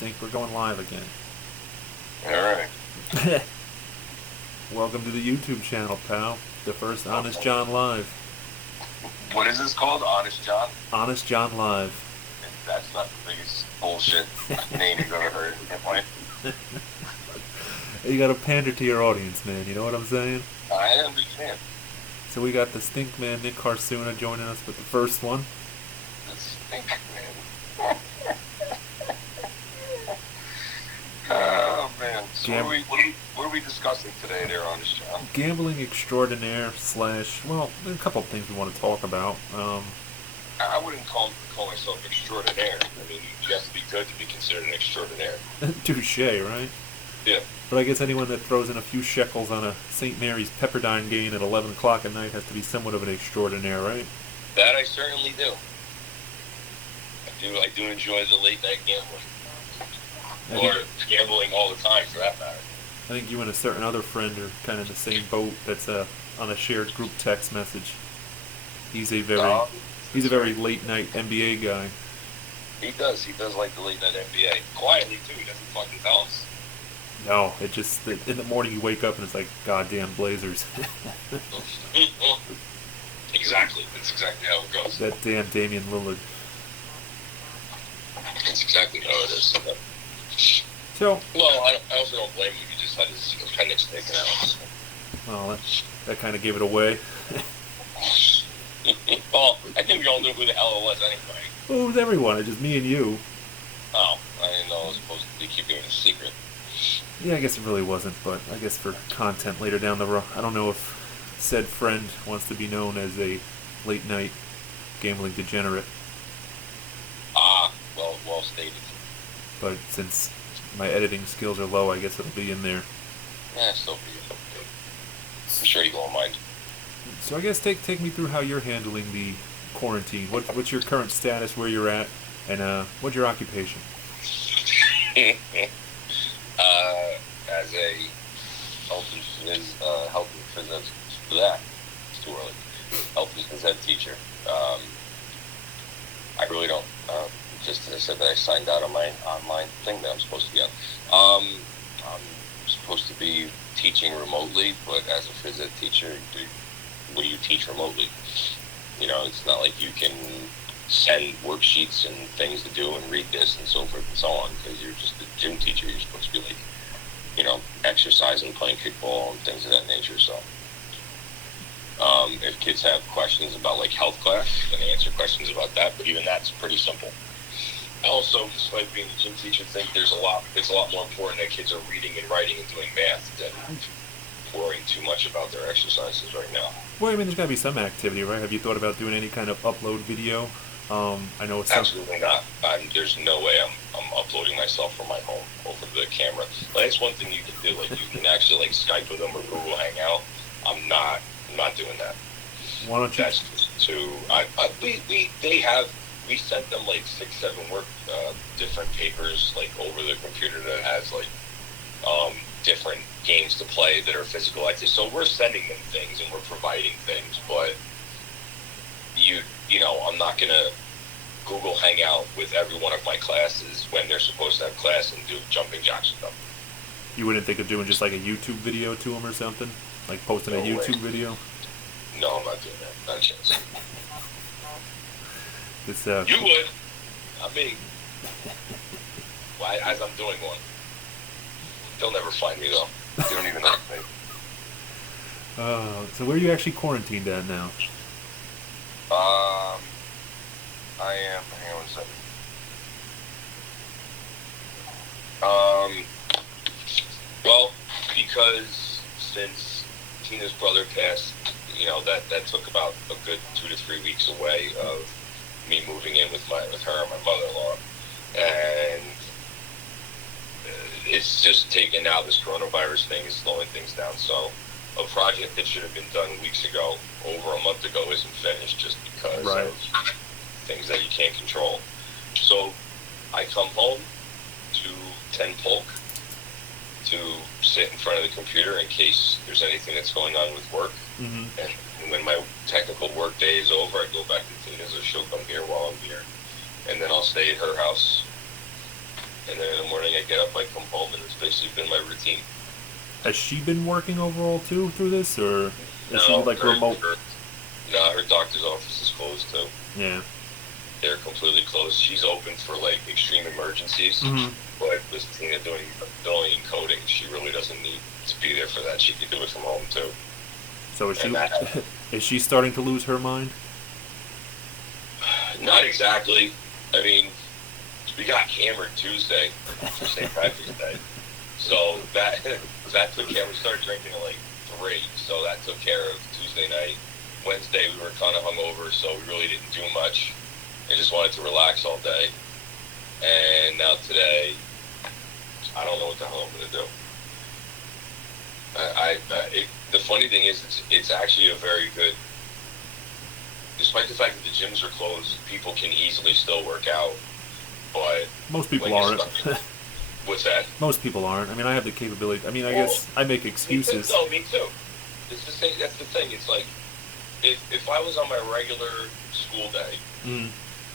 Stink, we're going live again. Alright. Welcome to the YouTube channel, pal. The first Honest John Live. What is this called? Honest John? Honest John Live. That's not the biggest bullshit name you've ever heard in your life. You gotta pander to your audience, man. You know what I'm saying? I understand. So we got the Stinkman, Nick Carsuna, joining us with the first one. The Stinkman. Oh, man. So what are we discussing today there, Honest John? Gambling extraordinaire / well, a couple of things we want to talk about. I wouldn't call myself extraordinaire. I mean, you have to be good to be considered an extraordinaire. Touche, right? Yeah. But I guess anyone that throws in a few shekels on a St. Mary's Pepperdine game at 11 o'clock at night has to be somewhat of an extraordinaire, right? That I certainly do. I do enjoy the late night gambling. Or gambling all the time, for that matter. I think you and a certain other friend are kind of in the same boat. That's on a shared group text message. He's a very late night NBA guy. He does like the late night NBA. Quietly too, he doesn't fucking tell us. No, it just, in the morning you wake up and it's like, goddamn Blazers. Exactly, that's exactly how it goes. That damn Damian Lillard. That's exactly how it is. So, well, I also don't blame you. You just had his appendix taken out. Well, that kind of gave it away. Well, I think we all knew who the hell it was anyway. Well, it was everyone. It's just me and you. Oh, I didn't know I was supposed to be keeping it a secret. Yeah, I guess it really wasn't, but I guess for content later down the road, I don't know if said friend wants to be known as a late night gambling degenerate. Well stated. But since my editing skills are low, I guess it'll be in there. Yeah, still be it. I'm sure you won't mind. So I guess take me through how you're handling the quarantine. What's your current status, where you're at, and what's your occupation? As a health and physics, it's too early. Health and phys ed teacher. I really don't. Just as I said that I signed out on my online thing that I'm supposed to be on. I'm supposed to be teaching remotely, but as a phys ed teacher, what do you teach remotely? You know, it's not like you can send worksheets and things to do and read this and so forth and so on, because you're just a gym teacher. You're supposed to be like, you know, exercising, playing kickball and things of that nature. So if kids have questions about like health class, then I answer questions about that, but even that's pretty simple. I also, despite being a gym teacher, think it's a lot more important that kids are reading and writing and doing math than worrying too much about their exercises right now. Well, I mean, there's got to be some activity, right? Have you thought about doing any kind of upload video? I know it's absolutely not. There's no way I'm uploading myself from my home over the camera. Like, that's one thing you can do. Like, you can actually like Skype with them or Google Hangout. I'm not doing that. Why don't you? That's just too. We sent them like 6-7 different papers like over the computer that has like different games to play that are physical activities. So we're sending them things and we're providing things, but you know, I'm not gonna Google Hangout with every one of my classes when they're supposed to have class and do jumping jacks with them. You wouldn't think of doing just like a YouTube video to them or something? Like posting a YouTube video? No, I'm not doing that. Not a chance. You would. Not me. Well, as I'm doing one. They'll never find me, though. They don't even know me. So where are you actually quarantined at now? I am. Hang on 1 second. Well, because since Tina's brother passed, you know, that took about a good 2 to 3 weeks away of me moving in with her and my mother-in-law, and it's just taken now. This coronavirus thing is slowing things down. So a project that should have been done weeks ago, over a month ago, isn't finished just because of things that you can't control. So I come home to 10 Polk to sit in front of the computer in case there's anything that's going on with work. Mm-hmm. And when my technical work day is over, I go back to Tina's, or she'll come here while I'm here, and then I'll stay at her house And then in the morning I get up, I come home, and it's basically been my routine. Has she been working overall too through this, or is she No, like remote? her doctor's office is closed too. Yeah. They're completely closed. She's open for like extreme emergencies, but with Tina doing encoding, she really doesn't need to be there for that. She can do it from home too. So is she is she starting to lose her mind? Not exactly. I mean, we got hammered Tuesday for St. Patrick's Day, so that took care. We started drinking at like 3, so that took care of Tuesday night. Wednesday we were kind of hungover, so we really didn't do much. I just wanted to relax all day. And now today, I don't know what the hell I'm going to do. The funny thing is, it's actually a very good, despite the fact that the gyms are closed, people can easily still work out. But most people aren't. What's that? Most people aren't. I mean, I have the capability. I mean, I guess I make excuses. Me too. It's the thing. That's the thing. It's like, if I was on my regular school day,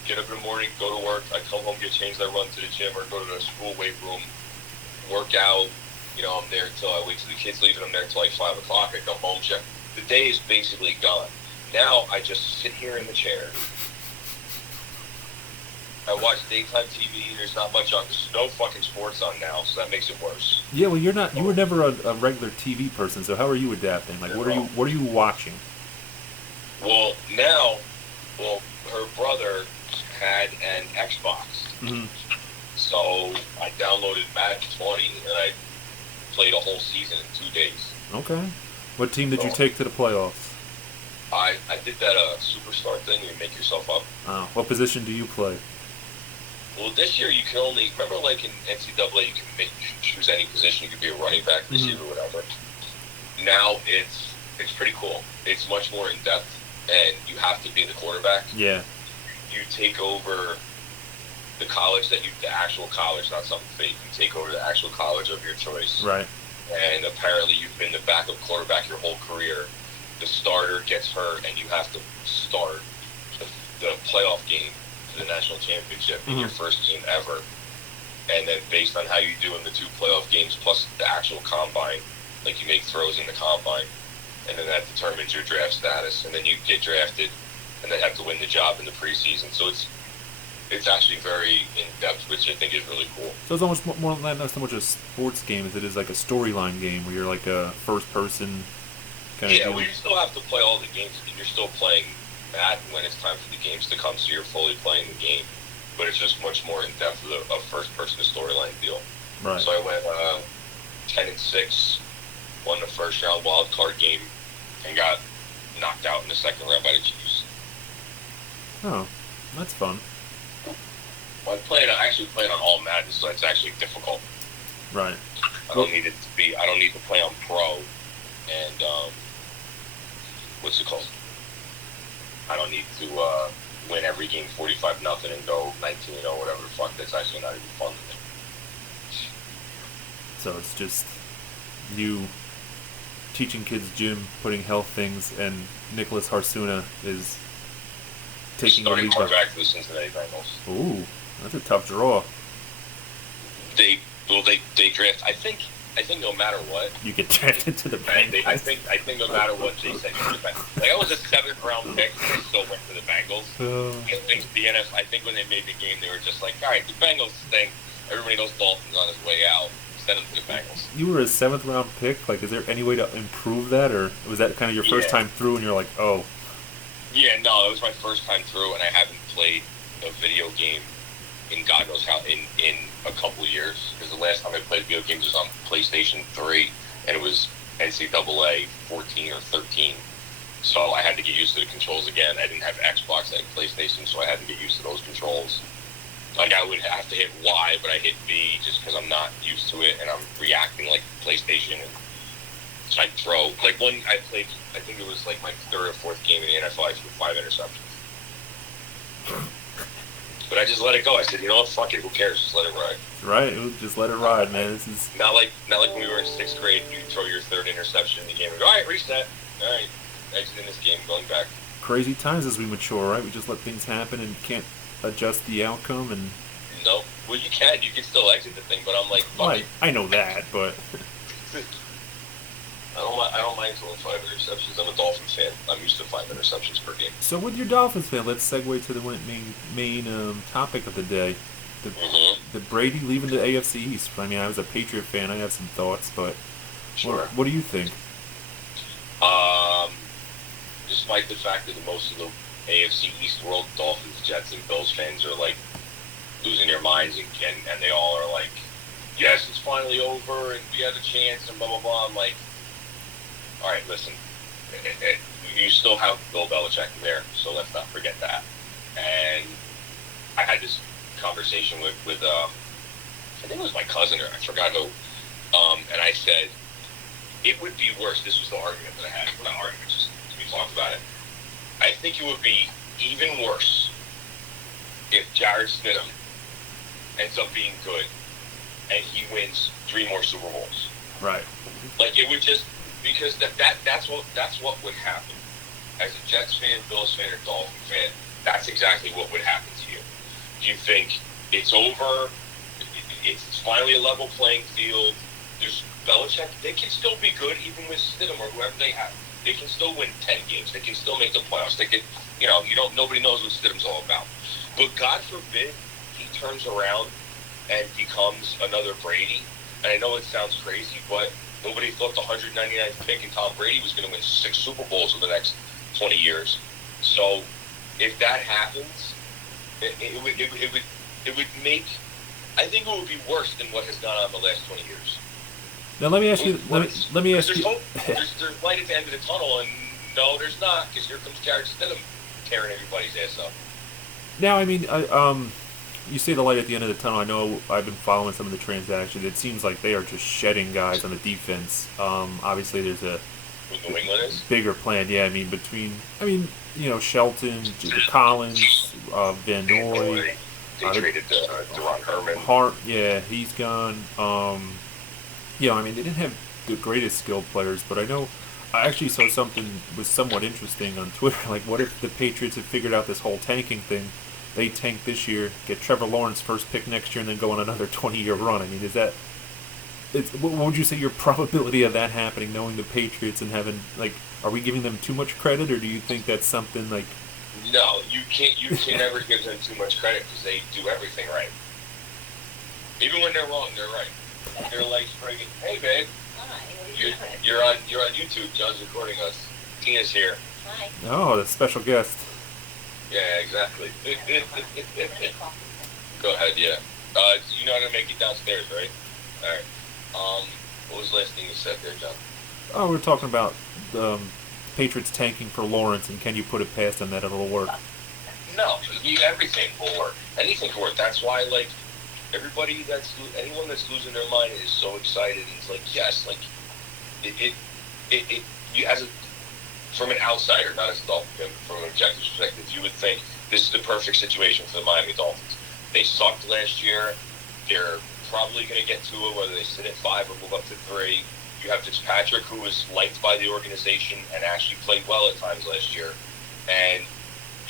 get up in the morning, go to work, I come home, get changed, I run to the gym or go to the school weight room, work out, I'm there until I wait till the kids leave, and I'm there until like 5 o'clock, I come home, check. The day is basically gone. Now I just sit here in the chair. I watch daytime TV, there's not much on, there's no fucking sports on now, so that makes it worse. Yeah, well, you were never a regular TV person, so how are you adapting? Like, what are you watching? Well, now, her brother had an Xbox. So I downloaded Madden 20 and I played a whole season in 2 days. Okay. What team did you take to the playoffs? I did that superstar thing. You make yourself up. Oh, what position do you play? Well, this year you can only remember, like in NCAA, you can choose any position. You could be a running back, receiver, whatever. Now it's pretty cool. It's much more in depth, and you have to be the quarterback. Yeah. You take over the college the actual college, not something fake. You take over the actual college of your choice. Right. And apparently you've been the backup quarterback your whole career. The starter gets hurt, and you have to start the playoff game for the national championship in your first game ever. And then based on how you do in the 2 playoff games plus the actual combine, like you make throws in the combine, and then that determines your draft status. And then you get drafted, and then have to win the job in the preseason. So it's actually very in-depth, which I think is really cool. So it's almost more than not so much a sports game as it is like a storyline game where you're like a first-person kind of game. Well, you still have to play all the games. You're still playing Madden when it's time for the games to come, so you're fully playing the game. But it's just much more in-depth of a first-person storyline deal. Right. So I went 10-6, won the first-round wild card game, and got knocked out in the second round by the Chiefs. Oh, that's fun. Well, I actually played on all Madden, so it's actually difficult. Right. I don't need to play on Pro, and what's it called? I don't need to win every game 45-0 and go 19-0, whatever the fuck. That's actually not even fun to me. So it's just you teaching kids gym, putting health things, and Nicholas Harsuna is taking the lead. Starting quarterback for the Cincinnati Bengals. Ooh, that's a tough draw. They draft. I think no matter what, you get drafted to the Bengals. I think no matter what they said, like I was a 7th round pick, and I still went to the Bengals. I think when they made the game, they were just like, all right, the Bengals stink. Everybody knows Dalton's on his way out. Send him to the Bengals. You were a 7th round pick. Like, is there any way to improve that, or was that kind of your first time through, and you're like, oh? Yeah, no, it was my first time through, and I haven't played a video game in God knows how in a couple of years, because the last time I played video games was on PlayStation 3, and it was NCAA 14 or 13. So I had to get used to the controls again. I didn't have Xbox, I had PlayStation, so I had to get used to those controls. Like, I would have to hit Y, but I hit B just because I'm not used to it, and I'm reacting like PlayStation. And so I throw. Like, one I played, I think it was like my 3rd or 4th game in the NFL, I threw 5 interceptions. But I just let it go. I said, you know what, fuck it, who cares? Just let it ride. Right, just let it ride, man. This is not like when we were in 6th grade, you throw your 3rd interception in the game and go, all right, reset. All right, exiting this game, going back. Crazy times as we mature, right? We just let things happen and can't adjust the outcome, and No. Well, you can. You can still exit the thing, but I'm like, fuck Like, it. I know that, but I don't mind throwing 5 interceptions. I'm a Dolphin fan. I'm used to 5 interceptions per game. so with your Dolphins fan, let's segue to the main topic of the day. The Mm-hmm. the Brady leaving the AFC East. I mean, I was a Patriot fan. I have some thoughts, but Sure. what do you think? Um, Despite the fact that most of the AFC East world Dolphins, Jets, and Bills fans are like losing their minds, and they all are like, yes, it's finally over, and we had a chance, and blah blah blah. I'm like, all right, listen, you still have Bill Belichick there, so let's not forget that. And I had this conversation with I think it was my cousin, or I forgot who, and I said it would be worse. This was the argument that I had. Not argument, just we talked about it. I think it would be even worse if Jared Stidham ends up being good and he wins 3 more Super Bowls. Right. Like it would just because that's what would happen. As a Jets fan, Bills fan, or Dolphin fan, that's exactly what would happen to you. You think it's over, it's finally a level playing field. There's Belichick, they can still be good even with Stidham or whoever they have. They can still win 10 games. They can still make the playoffs. They can, nobody knows what Stidham's all about. But God forbid he turns around and becomes another Brady. And I know it sounds crazy, but nobody thought the 199th pick in Tom Brady was going to win 6 Super Bowls in the next 20 years. So if that happens, it would make, I think it would be worse than what has gone on the last 20 years. Now let me ask you. Let me ask there's you. Hope. There's light at the end of the tunnel, and no, there's not, because here comes Jared Stidham tearing everybody's ass up. Now, I mean, you say the light at the end of the tunnel. I know I've been following some of the transactions. It seems like they are just shedding guys on the defense. Obviously, there's a New England is bigger plan. Yeah, I mean, Shelton, Collins, Van Noy. They traded Deron Herman. Hart, yeah, he's gone. I mean, they didn't have the greatest skilled players, but I actually saw something was somewhat interesting on Twitter. Like, what if the Patriots had figured out this whole tanking thing? They tank this year, get Trevor Lawrence first pick next year, and then go on another 20-year run. I mean, what would you say your probability of that happening, knowing the Patriots and having, like, are we giving them too much credit, or do you think that's something like... No, you can never give them too much credit because they do everything right. Even when they're wrong, they're right. They're like friggin', hey babe, hi, you're on YouTube. John's recording us. Tina's here. Hi. Oh, the special guest. Yeah, exactly. Go ahead, yeah. You know how to make it downstairs, right? All right. What was the last thing you said there, John? Oh, we're talking about the Patriots tanking for Lawrence, and can you put it past them that it'll work? No, everything will work. Anything can work. That's why, like, anyone that's losing their mind is so excited. And it's like, yes, like, you from an outsider, not as a Dolphin, from an objective perspective, you would think this is the perfect situation for the Miami Dolphins. They sucked last year. They're probably going to get to it, whether they sit at 5 or move up to 3. You have Fitzpatrick, who was liked by the organization and actually played well at times last year. And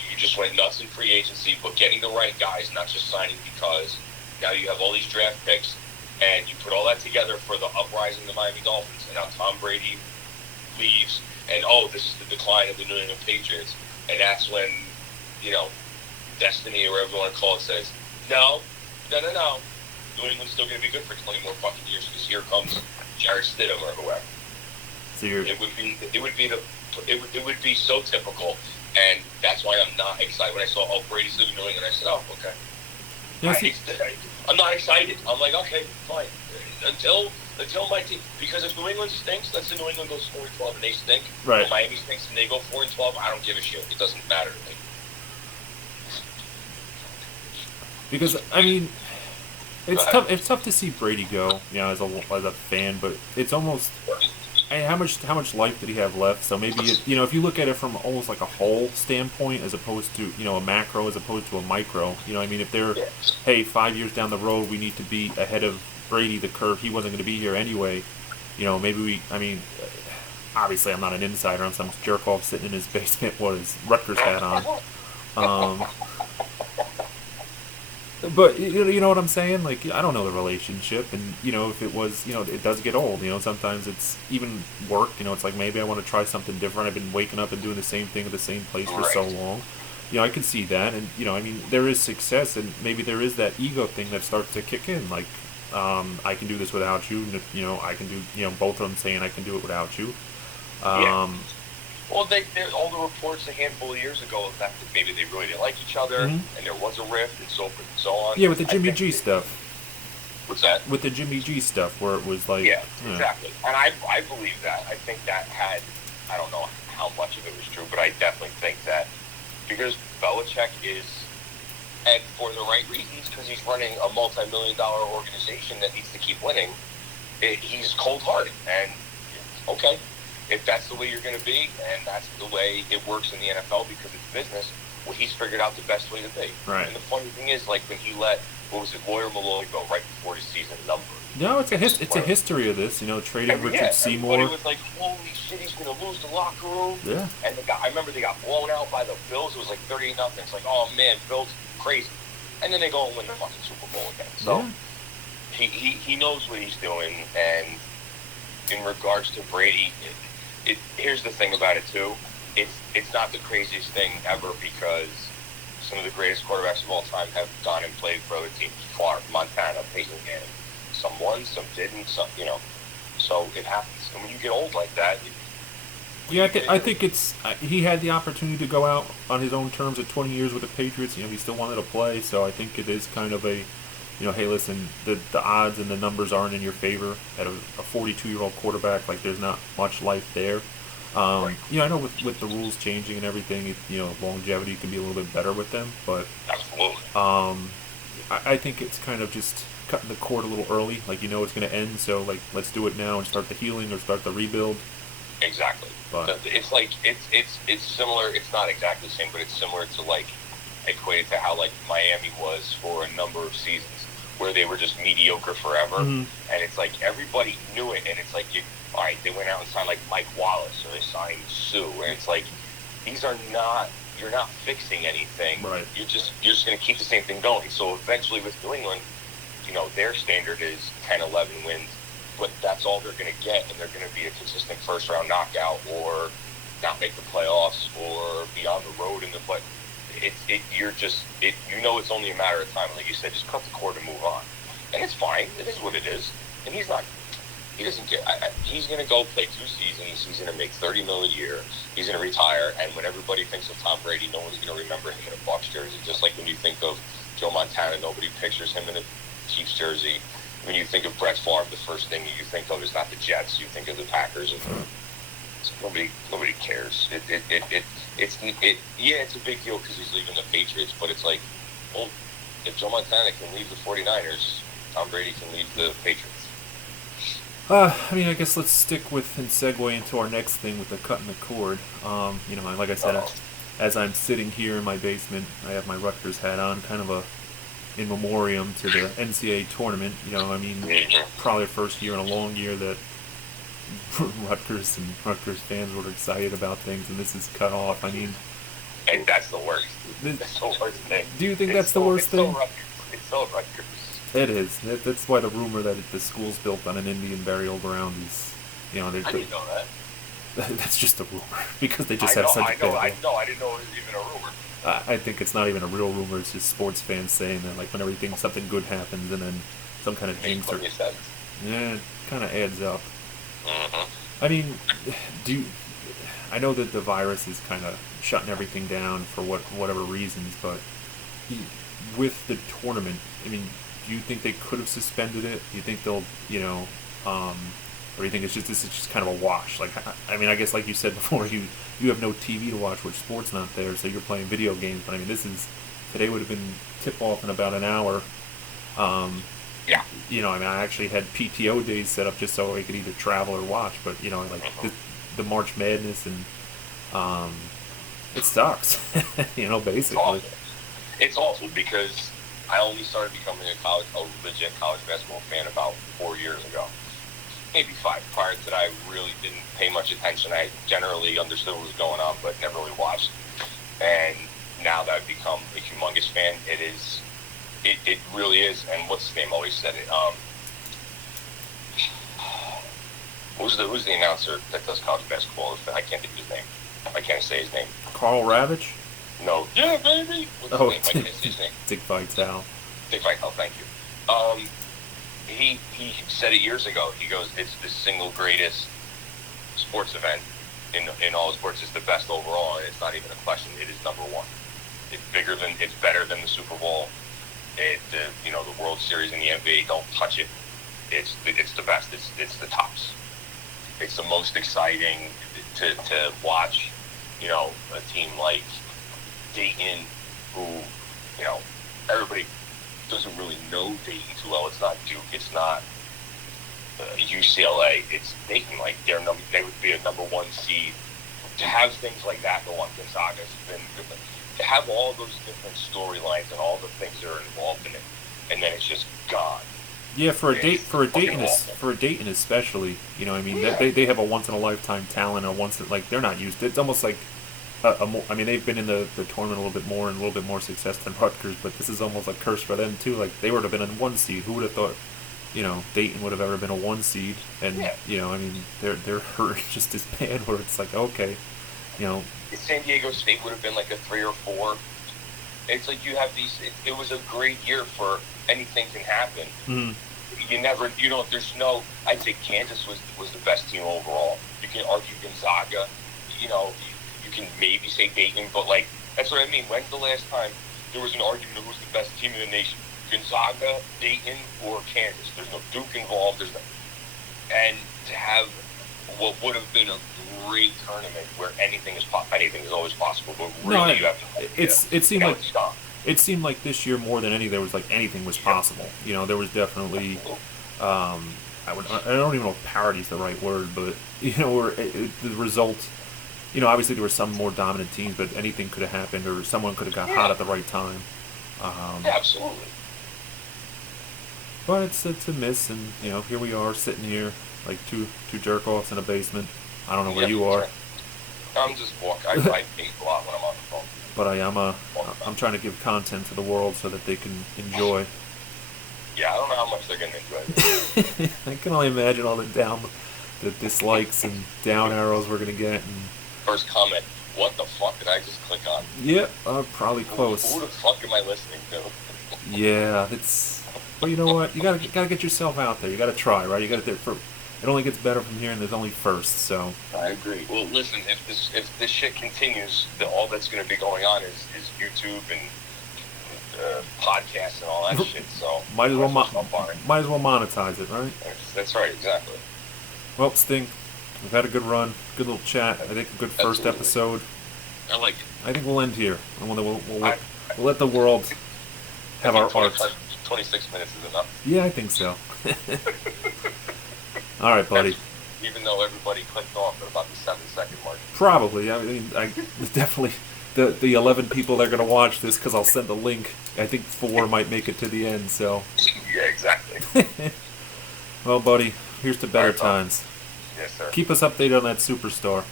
you just went nuts in free agency, but getting the right guys, not just signing because now you have all these draft picks, and you put all that together for the uprising of the Miami Dolphins. And now Tom Brady leaves, and this is the decline of the New England Patriots. And that's when, destiny, or whatever you want to call it, says, no. New England's still going to be good for 20 more fucking years because here comes Jared Stidham or whoever. So it would be so typical, and that's why I'm not excited. When I saw Brady's leaving New England, I said, okay. I'm not excited. I'm like, okay, fine. Until my team, because if New England stinks, let's say New England goes 4-12 and they stink. Right. Or Miami stinks and they go 4-12. I don't give a shit. It doesn't matter to me. Because I mean, it's tough. It's tough to see Brady go, as a fan. But it's almost, how much life did he have left? So maybe if you look at it from almost like a whole standpoint, as opposed to a macro, as opposed to a micro. If they're, hey, 5 years down the road, we need to be ahead of Brady, the curve. He wasn't going to be here anyway. Maybe obviously I'm not an insider. I'm some jerk off sitting in his basement with his Rutgers hat on. But you know what I'm saying? Like, I don't know the relationship, and if it was, it does get old. Sometimes it's even work. It's like maybe I want to try something different. I've been waking up and doing the same thing at the same place for so Right. long. I can see that, and I mean, there is success, and maybe there is that ego thing that starts to kick in. Like, I can do this without you. And, I can do. Both of them saying I can do it without you. Yeah. Um, Well, all the reports a handful of years ago of that maybe they really didn't like each other, mhm. and there was a rift, and so forth and so on. Yeah, with the I Jimmy think. G stuff. What's that? With the Jimmy G stuff, where it was like, Yeah, exactly. And I believe that. I think that I don't know how much of it was true, but I definitely think that because Belichick is, and for the right reasons, because he's running a multi-million-dollar organization that needs to keep winning, he's cold-hearted. And, okay, if that's the way you're going to be, and that's the way it works in the NFL because it's business, well, he's figured out the best way to be. Right. And the funny thing is, like, when he let, Lawyer Malloy go right before the season number. No, it's a history of this. Trading Richard Seymour. Everybody was like, "Holy shit, he's gonna lose the locker room." Yeah. And I remember they got blown out by the Bills. It was like 38-0. It's like, oh man, Bills crazy. And then they go and win the fucking Super Bowl again. So he knows what he's doing. And in regards to Brady, here's the thing about it too. It's not the craziest thing ever because some of the greatest quarterbacks of all time have gone and played for other teams. Favre, Montana, Peyton Manning. Some won, some didn't. Some, so it happens. And when you get old like that, yeah, I think he had the opportunity to go out on his own terms at 20 years with the Patriots. He still wanted to play, so I think it is kind of a, hey, listen, the odds and the numbers aren't in your favor at a 42-year-old quarterback. Like, there's not much life there. Right. I know with the rules changing and everything, longevity can be a little bit better with them, but absolutely. I think it's kind of just cutting the cord a little early. Like, it's going to end, so like let's do it now and start the healing or start the rebuild. Exactly. But it's like it's similar. It's not exactly the same, but it's similar to like equated to how like Miami was for a number of seasons where they were just mediocre forever, and it's like everybody knew it, and it's like all right, they went out and signed like Mike Wallace or they signed Sue, and it's like you're not fixing anything. Right. You're just going to keep the same thing going. So eventually with New England, their standard is 10, 11 wins, but that's all they're going to get, and they're going to be a consistent first-round knockout or not make the playoffs or be on the road in the play. It's only a matter of time. Like you said, just cut the cord and move on. And it's fine. It is what it is. And he doesn't care. He's going to go play 2 seasons. He's going to make $30 million a year. He's going to retire. And when everybody thinks of Tom Brady, no one's going to remember him in a Bucs jersey. Just like when you think of Joe Montana, nobody pictures him in a Chiefs jersey. When you think of Brett Favre, the first thing you think of is not the Jets. You think of the Packers. Nobody cares. It's a big deal because he's leaving the Patriots. But it's like, well, if Joe Montana can leave the 49ers, Tom Brady can leave the Patriots. I mean, I guess let's stick with and segue into our next thing with the cutting the cord. Like I said, as I'm sitting here in my basement, I have my Rutgers hat on, kind of a in memoriam to the NCAA tournament. Probably the first year in a long year that Rutgers fans were excited about things, and this is cut off. I mean, and that's the worst. That's the worst thing. Do you think that's the worst thing? It's so Rutgers. It is. That's why the rumor that the school's built on an Indian burial ground is, I didn't know that. That's just a rumor because they just have such a bad. I didn't know it was even a rumor. I think it's not even a real rumor. It's just sports fans saying that, like, whenever you think something good happens, and then some kind of jinx or it kind of adds up. I mean, I know that the virus is kind of shutting everything down for whatever reasons, but with the tournament, I mean, do you think they could have suspended it? Do you think they'll, or do you think this is just kind of a wash? Like, I mean, I guess like you said before, you have no TV to watch, which sport's not there, so you're playing video games. But I mean, today would have been tip off in about an hour. Yeah. I mean, I actually had PTO days set up just so I could either travel or watch. But like the March Madness and it sucks. Basically. It's awful because I only started becoming a legit college basketball fan about 4 years ago. Maybe 5. Prior to that, I really didn't pay much attention. I generally understood what was going on, but never really watched. And now that I've become a humongous fan, it really is. And what's his name always said it. Who's the announcer that does college basketball? I can't think of his name. I can't say his name. Carl Ravitch? No. Yeah, baby. What's his name? I can't say his name. Dick Vitale. Dick Vitale, thank you. He said it years ago. He goes, it's the single greatest sports event in all sports. It's the best overall, and it's not even a question. It is number one. It's better than the Super Bowl. The World Series in the NBA, don't touch it. It's the best. It's the tops. It's the most exciting to watch. A team like Dayton, who everybody doesn't really know Dayton too well. It's not Duke. It's not UCLA. It's Dayton. Like they would be a number one seed. To have things like that go on Gonzaga's been good. To have all those different storylines and all the things that are involved in it, and then it's just gone. Yeah, for a Dayton especially, they have a once in a lifetime talent, they're not used to. It's almost like they've been in the tournament a little bit more and a little bit more success than Rutgers, but this is almost like cursed for them too. Like they would have been a 1 seed. Who would have thought, Dayton would have ever been a 1 seed? And they're hurt just as bad. Where it's like, okay, San Diego State would have been like a 3 or 4. It's like you have these. It was a great year for anything can happen. Mm-hmm. There's no. I'd say Kansas was the best team overall. You can argue Gonzaga. You can maybe say Dayton, but like that's what I mean. When's the last time there was an argument of who's the best team in the nation? Gonzaga, Dayton, or Kansas? There's no Duke involved. And to have what would have been a great tournament where anything is always possible, but really it seemed like this year more than any there was like anything was possible. There was definitely I don't even know if parity is the right word, but where the result. Obviously there were some more dominant teams, but anything could have happened, or someone could have got hot at the right time. Absolutely. But it's a miss, and here we are sitting here like two jerk-offs in a basement. I don't know where you are. I'm just walking. I think a lot when I'm on the phone. But I'm trying to give content to the world so that they can enjoy. Yeah, I don't know how much they're going to enjoy. I can only imagine all the dislikes and down arrows we're going to get. And first comment, what the fuck did I just click on? Yep, probably close. Who the fuck am I listening to? Yeah, but you know what? You gotta get yourself out there. You gotta try, right? It only gets better from here, and there's only first. So I agree. Well, listen, if this shit continues, all that's going to be going on is YouTube and podcasts and all that shit. So might as well monetize it, right? That's right, exactly. Well, Stink, we've had a good run, good little chat. I think a good first episode. I like it. I think we'll end here. We'll let the world have our art. 26 minutes is enough. Yeah, I think so. All right, buddy. Even though everybody clicked off at about the 7-second mark. Probably. I mean, I definitely the 11 people that are going to watch this, because I'll send the link. I think 4 might make it to the end. So. Yeah, exactly. Well, buddy, here's to better times. Yes, sir. Keep us updated on that superstar.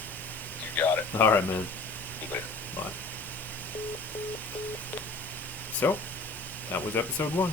You got it. All right, man. Later. Bye. So, that was episode 1.